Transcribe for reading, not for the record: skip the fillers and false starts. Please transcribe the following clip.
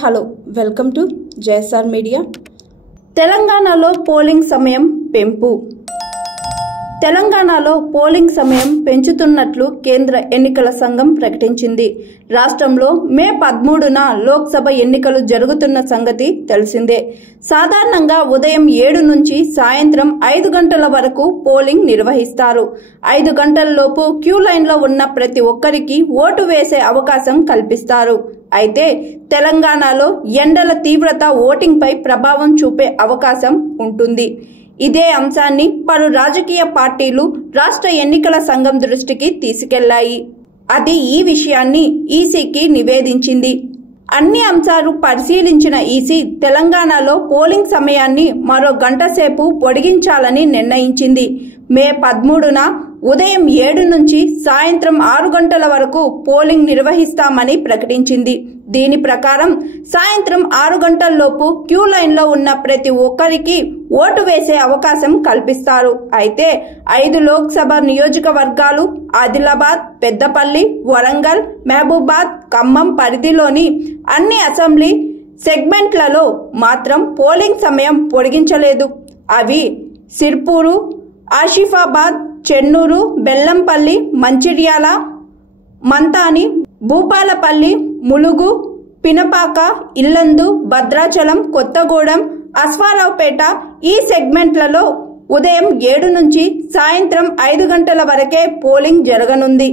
Hello welcome to JSR media. తెలంగాణలో polling సమయం పెంపు. తెలంగాణలో పోలింగ్ సమయం పెంచుతున్నట్లు కేంద్ర ఎన్నికల సంఘం ప్రకటించింది. రాష్ట్రంలో మే 13న లోక్సభ ఎన్నికలు జరుగుతున్న సంగతి తెలిసిందే. సాధారణంగా ఉదయం 7 నుంచి సాయంత్రం 5 గంటల వరకు పోలింగ్ నిర్వహిస్తారు. 5 గంటలలోపు క్యూ లైన్లో ఉన్న ప్రతి ఒక్కరికి ఓటు వేసే అవకాశం కల్పిస్తారు. అయితే తెలంగాణలో ఎండల తీవ్రత ఓటింగ్ పై ప్రభావం చూపే అవకాశం ఉంటుంది. ఇదే అంశాన్ని పలు రాజకీయ పార్టీలు రాష్ట్ర ఎన్నికల సంఘం దృష్టికి తీసుకెళ్లాయి. అది ఈ విషయాన్ని ఈసీకి నివేదించింది. అన్ని అంశాలు పరిశీలించిన ఈసీ తెలంగాణలో పోలింగ్ సమయాన్ని మరో గంట సేపు పొడిగించాలని నిర్ణయించింది. మే 13న ఉదయం 7 నుంచి సాయంత్రం 6 గంటల వరకు పోలింగ్ నిర్వహిస్తామని ప్రకటించింది. దీని ప్రకారం సాయంత్రం 6 గంటల్లోపు క్యూ లైన్లో ఉన్న ప్రతి ఒక్కరికి ఓటు వేసే అవకాశం కల్పిస్తారు. అయితే 5 లోక్సభ నియోజకవర్గాలు ఆదిలాబాద్, పెద్దపల్లి, వరంగల్, మహబూబాద్, ఖమ్మం పరిధిలోని అన్ని అసెంబ్లీ సెగ్మెంట్లలో మాత్రం పోలింగ్ సమయం పొడిగించలేదు. అవి సిర్పూరు, ఆసిఫాబాద్, చెన్నూరు, బెల్లంపల్లి, మంచిర్యాల, మంతాని, భూపాలపల్లి, ములుగు, పినపాక, ఇల్లందు, భద్రాచలం, కొత్తగూడెం, అశ్వారావుపేట ఈ సెగ్మెంట్లలో ఉదయం 7 నుంచి సాయంత్రం 5 గంటల వరకే పోలింగ్ జరగనుంది.